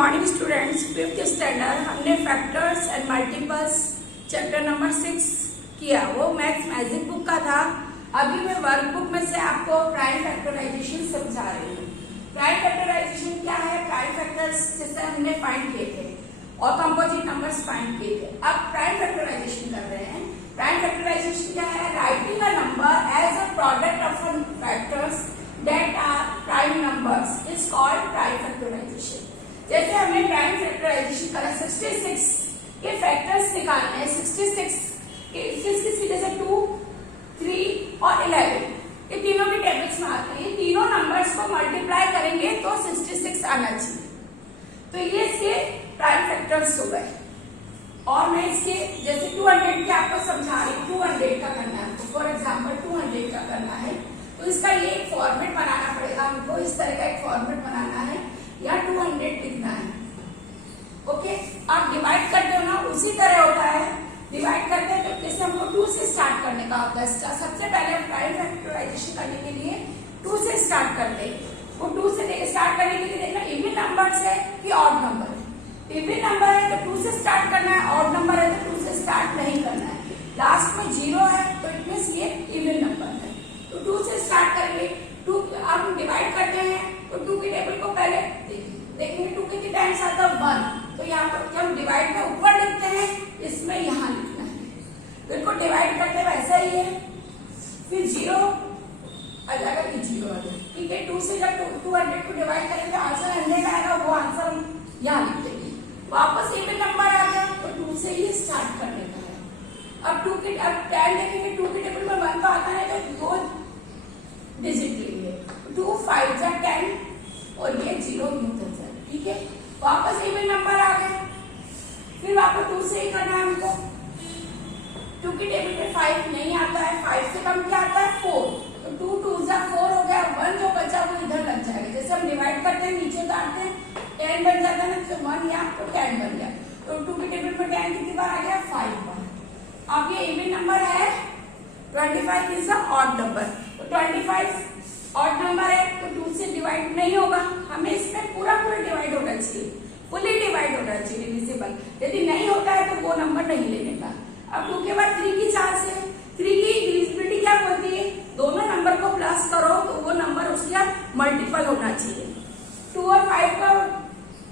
Morning students, fifth standard हमने factors and multiples chapter number 6 किया। वो मैथ्स मैजिक बुक का था। अभी मैं वर्कबुक में से आपको प्राइम फैक्टराइजेशन समझा रही हूँ। प्राइम फैक्टराइजेशन क्या है? प्राइम फैक्टर्स जैसे हमने फाइंड किए थे और कंपोजिट नंबर्स फाइंड किए थे। अब प्राइम फैक्टराइजेशन कर रहे हैं। प्राइम फैक्टराइजेशन क्या है? Writing a number as a product of factors that are prime numbers is called prime factorization। जैसे हमने प्राइम फैक्टराइजेशन करा 66 के फैक्टर्स निकालने हैं। 66 के किसकी जैसे 2, 3 और 11 ये तीनों के टेबल्स में आते हैं। ये तीनों नंबर्स को मल्टीप्लाई करेंगे तो 66 आना चाहिए। तो ये इसके प्राइम फैक्टर्स हो गए। और मैं इसके जैसे 200 के आपको समझा रही हूँ। 200 का करना है, फॉर एग्जाम्पल 200 का करना है तो इसका ये एक फॉर्मेट बनाना पड़ेगा हमको। इस तरह का एक फॉर्मेट बनाना है या 200 लिखना है। ओके, आप डिवाइड करते हो ना, उसी तरह होता है। डिवाइड करते हैं तो जैसे हमको 2 से स्टार्ट करने का होता है। सबसे पहले प्राइम फैक्टराइजेशन करने के लिए 2 से स्टार्ट करते हैं। वो 2 से स्टार्ट करने के लिए देखना इवन नंबर है कि ऑड नंबर है। इवन नंबर है तो 2 से स्टार्ट करना है, ऑड नंबर है तो 2 से स्टार्ट नहीं करना है। लास्ट में 0 है तो इट मींस ये इवन नंबर है। तो 2 से स्टार्ट करेंगे। 2 अब हम डिवाइड करते हैं तो 2 के टेबल को पहले देखेंगे 2 कितने टाइम्स आता है 1। तो यहाँ पर जब डिवाइड में ऊपर लिखते हैं इसमें यहाँ लिखना है। बिल्कुल डिवाइड करते वैसा ही है। फिर 0 आ जाएगा, फिर 0 आ जाएगा। ठीक है, 2 से जब 200 को डिवाइड करेंगे आंसर 100 आएगा। वो आंसर हम यहाँ लिख देंगे। वापस इवन नंबर आ गया तो 2 से ही स्टार्ट करने का है। अब 10 देखेंगे 2 के टेबल में 1 तो आता है तो 2 डिजिट लेंगे। 2 5 जा 10 और ये 0 न्यूटन है। ठीक है, वापस इवन नंबर आ गए। फिर वापस 2 से ही करना है हमको। 2 के टेबल पे 5 नहीं आता है। 5 से कम क्या आता है? 4। तो 2 2 जा 4 हो गया। 1 जो बचा वो इधर लग जाएगा। जैसे हम डिवाइड करते हैं नीचे उतारते हैं 10 बन जाता है ना, तो 1 यहाँ तो 10 बन गया। तो 2 के टेबल पे 10 कितनी बार आ गया? 5 बार। अब ये इवन नंबर है। 25 इज अ ऑड नंबर। तो 25 ऑड नंबर है तो 2 से डिवाइड नहीं होगा। हमें इसमें पूरा डिवाइड होना चाहिए, फुली डिवाइड होना चाहिए, डिविजिबल। यदि नहीं होता है तो वो नंबर नहीं लेने का। अब 2 के बाद 3 की चांस है। 3 की डिविजिबिलिटी क्या बोलती है? दोनों नंबर को प्लस करो तो वो नंबर उसका मल्टीपल होना चाहिए। 2 और 5 का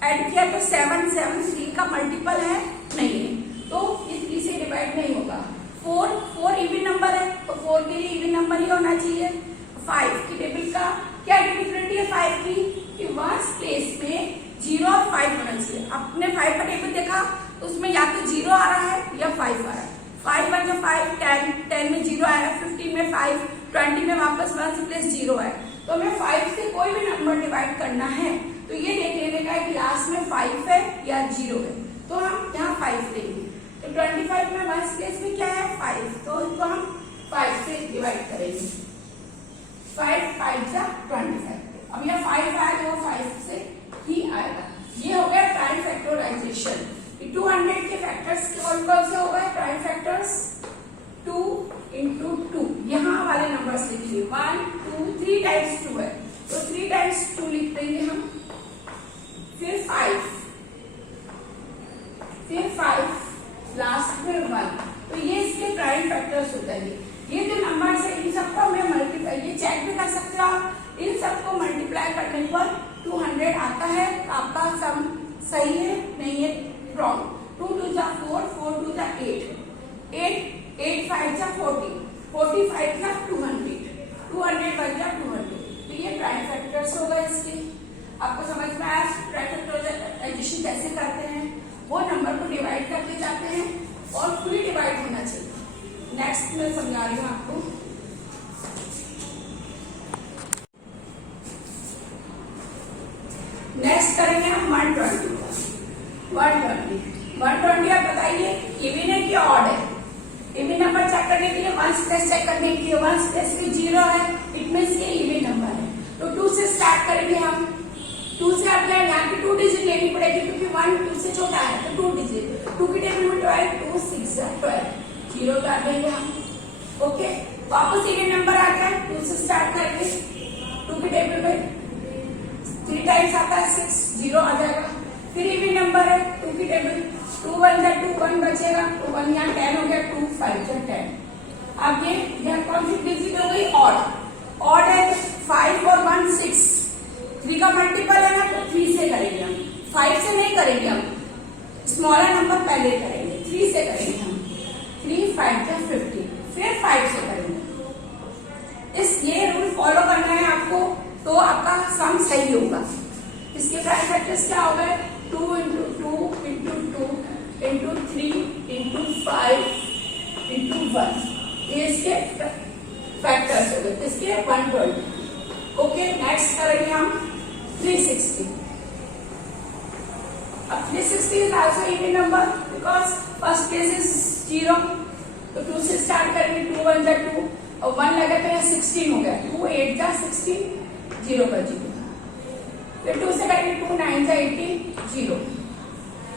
ऐड किया तो 7 3 का मल्टीपल है नहीं है, तो ये 3 से डिवाइड नहीं होगा। 4 इवन नंबर है तो 4 के लिए इवन नंबर ही होना चाहिए। 5 की टेबल का क्या डिफिकल्टी है 5 की? कि वंस प्लेस में 0 और 5 होना चाहिए। आपने 5 का टेबल देखा तो उसमें या तो 0 आ रहा है या 5 आ रहा है। 5 1 जा 5, 10 में 0 आया, 15 में 5, 20 में वापस 1 से प्लेस 0 है। तो हमें 5 से कोई भी नंबर डिवाइड करना है तो ये देख लेने का है कि लास्ट में 5 है या 0 है। तो हम यहाँ 5 लेंगे। तो 25 में 1 प्लेस में क्या है? 5। तो इसको हम 5 से डिवाइड करेंगे। 5 5 जा 25। अब यह 5 आया तो 5 से ही आएगा। ये हो गया प्राइम फैक्टराइजेशन। 200 के फैक्टर्स कौन कौन से हो गए? प्राइम फैक्टर्स 2 into 2 यहाँ वाले नंबर्स लिखिए। 1 2 3 टाइम्स 2 है तो 3 टाइम्स 2 लिख देंगे हम। फिर 5, फिर 5, लास्ट में 1। तो ये इसके प्राइम फैक्टर्स होता है। ये जो नंबर्स है इन सबको हमें मल्टीप्लाई, ये चेक भी कर सकते हो आप। इन सबको मल्टीप्लाई करने पर 200 आता है। आपका सम सही है नहीं है रॉन्ग। 2 2 जा 4, 4 2 जा 8, 8 5 जा 40, 45 जा 200, 200 बन जा 200। तो ये प्राइम फैक्टर्स हो गए इसके। आपको समझ में आया प्राइम फैक्टराइजेशन कैसे करते हैं? वो नंबर को डिवाइड करते जाते हैं और फुली डिवाइड होना चाहिए। नेक्स्ट मैं समझा रही हूँ आपको। नेक्स्ट करेंगे हम 120। 120 आप बताइए इवन है कि ऑड है? इवन नंबर चेक करने के लिए 1 प्लेस चेक करने के लिए 1 प्लेस में 0 है, इट मींस ये इवन नंबर है। तो 2 से स्टार्ट करेंगे हम। 2 से आप यहाँ की 2 डिजिट लेनी पड़ेगी क्योंकि 1 2 से छोटा है तो 2 डिजिट। 2 की टेबल में 12, 2 6 12, 0 कर देंगे हम। ओके, वापस इवन नंबर आ गया। 2 से स्टार्ट करेंगे। 2 की टेबल में 3 टाइम्स आता है 6, 0 आ जाएगा। फिर इवन नंबर है 2 की टेबल, 2 1 जा 2 1 बचेगा, तो 1 यहाँ 10 हो गया, 2 5 जा 10। अब ये यहाँ कौन सी डिजिट हो गई? ऑड है, 5 और 1 6, 3 का मल्टीपल है ना, तो 3 से करेंगे हम, 5 से नहीं करेंगे हम, स्मॉलर नंबर पहले करेंगे, 3 से करेंगे हम। 3 5 जा 50, फिर 5 से करेंगे। ये रूल फॉलो करना है आपको, तो आपका सम सही होगा। इसके प्राइम फैक्टर्स क्या हो गए? 2 into 2 into 2 into 3 into 5 into 1, ये इसके फैक्टर्स हो गए, इसके 120। ओके, नेक्स्ट करेंगे हम 360। अब 360 is also even number because first place is 0, तो 2 से स्टार्ट करेंगे, 2 1 जा 2 और 1 लगा तो यहाँ 16 हो गया, 2 8 जा 16, 0 का 0। फिर 2 से करेंगे 2 9 जा 18, 0।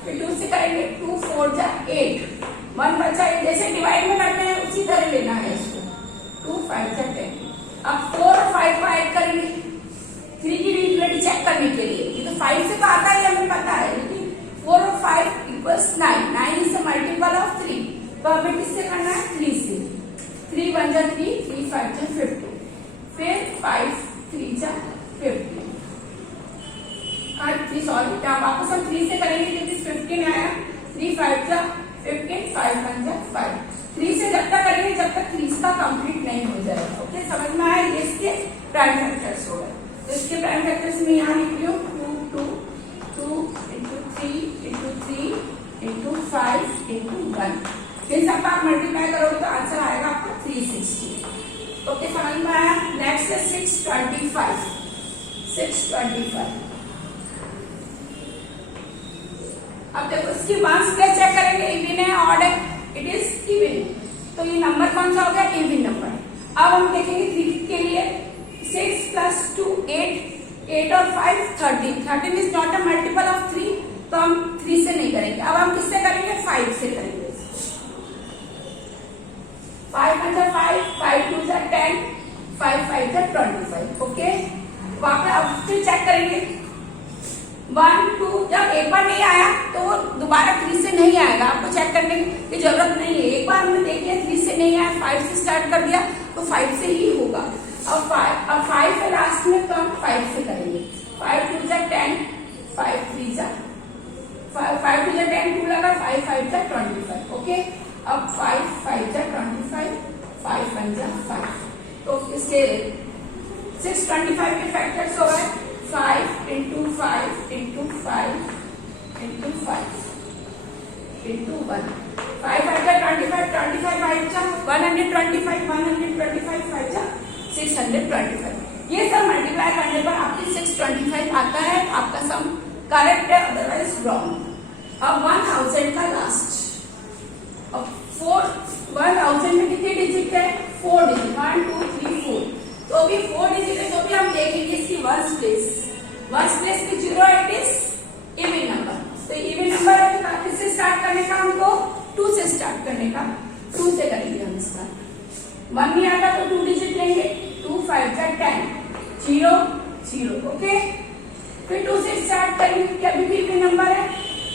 फिर 2 से करेंगे 2 4 जा 8, 1 बचा है, जैसे डिवाइड में करते हैं उसी तरह लेना है इसको, 2 5 जा 10। अब 4 और 5 को ऐड करेंगे 3 की डिविजिबिलिटी चेक करने के लिए, ये तो 5 से तो आता है, हमें पता है, लेकिन 4 और 5 equals 9, 9 is the multiple of 3, तो हमें किससे करना है? 3 से। 3 1 जा 3, 3 5 जा 50, फिर 5 3 जा 50। सॉरी, वापस हम 3 से करेंगे क्योंकि 15 आया, 3 5 जा 15, 5 1 जा 5। 3 से जब तक करेंगे जब तक 3 का कंप्लीट नहीं हो जाएगा। ओके, समझ में आया? ये इसके प्राइम फैक्टर्स हो गए। तो इसके प्राइम फैक्टर्स में यहाँ लिख रही हूँ 2 2 इंटू 3 इंटू 3 इंटू 5 इंटू 1। इन सबका आप मल्टीप्लाई करोगे तो आंसर आएगा आपका 360। ओके, समझ में आया? नेक्स्ट है 625। 625। अब देखो इसकी वंस प्लेस चेक करेंगे, इवन है ऑड है, इट इज इवन, तो ये नंबर कौन सा हो गया? Even number. अब हम देखेंगे 3 के लिए, 6 प्लस 2 8, 8 और 5 13, 13 is not a multiple of 3, तो हम 3 से नहीं करेंगे। अब हम किससे करेंगे? 5 से करेंगे। 5 1 जा 5, 5 2 जा 10, 5 5 जा 25। ओके, वहां पे अब फिर चेक करेंगे 1 2, जब एक बार नहीं आया तो दोबारा 3 से नहीं आएगा, आपको चेक करने की जरूरत नहीं है। एक बार हमने देख लिया 3 से नहीं आया, 5 से स्टार्ट कर दिया तो 5 से ही होगा। अब 5 है लास्ट में, तो हम 5 से करेंगे। 5 2 जा 10, 5 3 जा 5 2 जा 10, 2 लगा, 5 5 जा 25। ओके, अब 5 5 जा 25, 5 1 जा 5, तो इसके 625 के फैक्टर्स हो गए 5 इंटू 5 इंटू 5 इंटू 5 इंटू 1। 5 5 जा 25, 25 5 जा 125, 125 5 जा 625। ये सब मल्टीप्लाई करने पर आपकी 625 आता है, आपका सम करेक्ट है, अदरवाइज रॉन्ग। अब 1000 का लास्ट, अब 1000 में कितने डिजिट है? 4 डिजिट, 1 2 3 4, तो अभी 4 डिजिट है, तो भी हम देखेंगे इसकी वंस प्लेस। वंस प्लेस की 0 इट इज इवन नंबर, तो इवन नंबर है तो किससे स्टार्ट करने का? हमको 2 से स्टार्ट करने का, 2 से करेंगे हम इसका। 1 नहीं आता तो 2 डिजिट लेंगे, 2 5 जा 10, 0 0। ओके, फिर 2 से स्टार्ट करेंगे, क्या भी इवन नंबर है,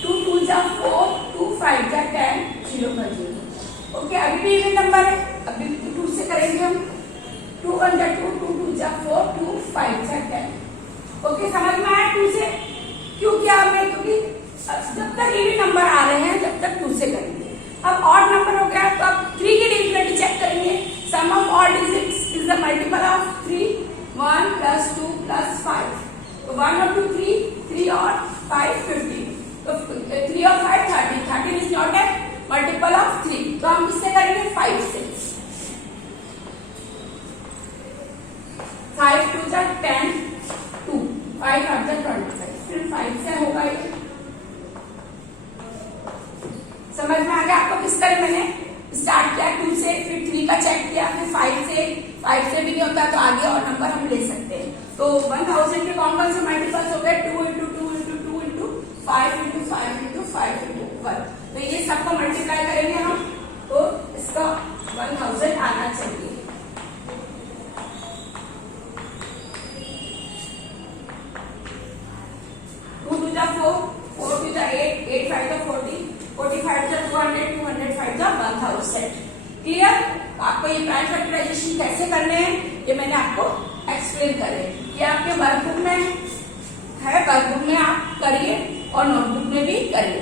2 2 जा 4, 2 5 जा 10, 0 का 0। ओके, अभी भी इवन नंबर है, अभी 2 से करेंगे हम, 2 1 जा 2, 2 2 जा 4, 2 5 जा 10। ओके, समझ में आया? 2 से क्यों किया हमने? क्योंकि जब तक इवन नंबर आ रहे हैं जब तक 2 से करेंगे। अब ऑड नंबर हो गया तो अब 3 की डिविजिबिलिटी चेक करेंगे। Sum of odd digits is the multiple of 3, 1 plus 2 plus 5, तो 1 और 2 3, 3 और 5 15, तो 3 और 5 13, 13 is not a multiple of 3, तो हम किससे करेंगे? 5 से। 5 2 जा 10, 2 5 8 जा 25, फिर 5 से होगा ये। समझ में आ गया आपको किस तरह मैंने स्टार्ट किया? 2 से, फिर 3 का चेक किया, फिर 5 से भी नहीं होता तो आगे और नंबर हम ले सकते हैं। तो 1000 के कौन कौन से मल्टीपल्स हो गए? 2 into 2 into 2 into 5 into 5 into 5 into 1, तो ये सबको मल्टीप्लाई करेंगे हम, तो इसका 1000 आना चाहिए। 8 5 जा 40, 45 जा 200, 205 जा 1000। क्लियर? आपको ये प्राइम फैक्टराइजेशन कैसे करने हैं ये मैंने आपको एक्सप्लेन करे। ये आपके वर्कबुक में है, वर्कबुक में आप करिए और नोटबुक में भी करिए।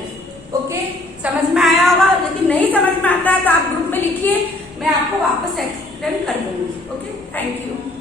ओके, समझ में आया होगा। यदि नहीं समझ में आता है तो आप ग्रुप में लिखिए, मैं आपको वापस एक्सप्लेन कर दूंगी। Okay, thank you.